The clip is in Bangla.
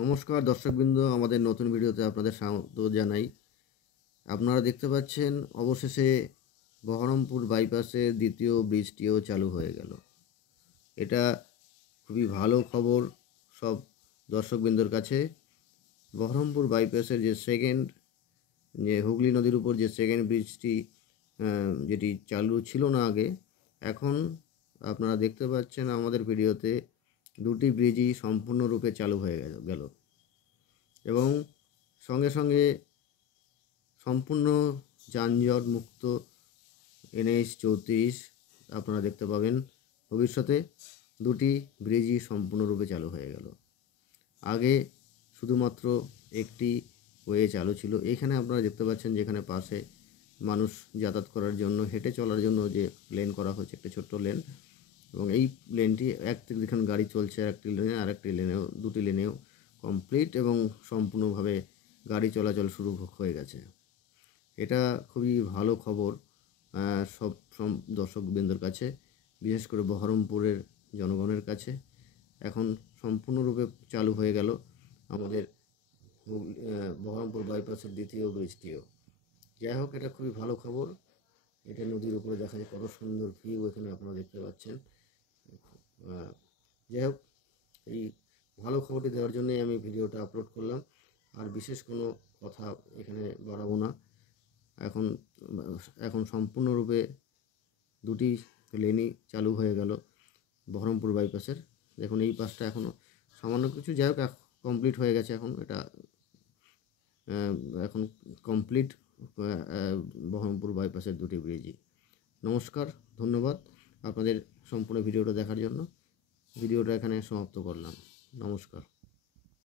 নমস্কার দর্শকবৃন্দ, আমাদের নতুন ভিডিওতে আপনাদের স্বাগত জানাই। আপনারা দেখতে পাচ্ছেন অবশেষে বহরমপুর বাইপাসের দ্বিতীয় ব্রিজটিও চালু হয়ে গেল। এটা খুবই ভালো খবর সব দর্শকবৃন্দর কাছে। বহরমপুর বাইপাসের যে হুগলি নদীর উপর যে সেকেন্ড ব্রিজটি যেটি চালু ছিল না আগে, এখন আপনারা দেখতে পাচ্ছেন আমাদের ভিডিওতে দুটি ব্রিজই সম্পূর্ণরূপে চালু হয়ে গেল এবং সঙ্গে সঙ্গে সম্পূর্ণ যানজট মুক্ত NH 34 আপনারা দেখতে পাবেন। ভবিষ্যতে দুটি ব্রিজই সম্পূর্ণরূপে চালু হয়ে গেল। আগে শুধুমাত্র একটি ওয়ে চালু ছিল। এখানে আপনারা দেখতে পাচ্ছেন যেখানে পাশে মানুষ যাতায়াত করার জন্য, হেঁটে চলার জন্য যে লেন করা হয়েছে, একটা ছোট্ট লেন, এবং এই লেনটি একদিকে দেখুন গাড়ি চলছে একটি লেনে, আর একটি লেনেও, দুটি লেনেও কমপ্লিট এবং সম্পূর্ণভাবে গাড়ি চলাচল শুরু হয়ে গেছে। এটা খুবই ভালো খবর সব দর্শকবৃন্দর কাছে, বিশেষ করে বহরমপুরের জনগণের কাছে। এখন সম্পূর্ণরূপে চালু হয়ে গেল আমাদের বহরমপুর বাইপাসের দ্বিতীয় ব্রিজটিও। যাই হোক, এটা খুবই ভালো খবর। এটা নদীর উপরে দেখা যায় কত সুন্দর ভিউ এখানে আপনারা দেখতে পাচ্ছেন। যাই হোক, এই ভালো খবরটি দেওয়ার জন্যই আমি ভিডিওটা আপলোড করলাম। আর বিশেষ কোনো কথা এখানে বাড়াবো না। এখন সম্পূর্ণরূপে দুটি লেনই চালু হয়ে গেল বহরমপুর বাইপাসের। দেখুন এই পাশটা এখনও সামান্য কিছু, যাই হোক কমপ্লিট হয়ে গেছে। এখন কমপ্লিট বহরমপুর বাইপাসের দুটি ব্রিজই। নমস্কার, ধন্যবাদ আপনাদের সম্পূর্ণ ভিডিওটা দেখার জন্য। ভিডিওটা এখানে সমাপ্ত করলাম। নমস্কার।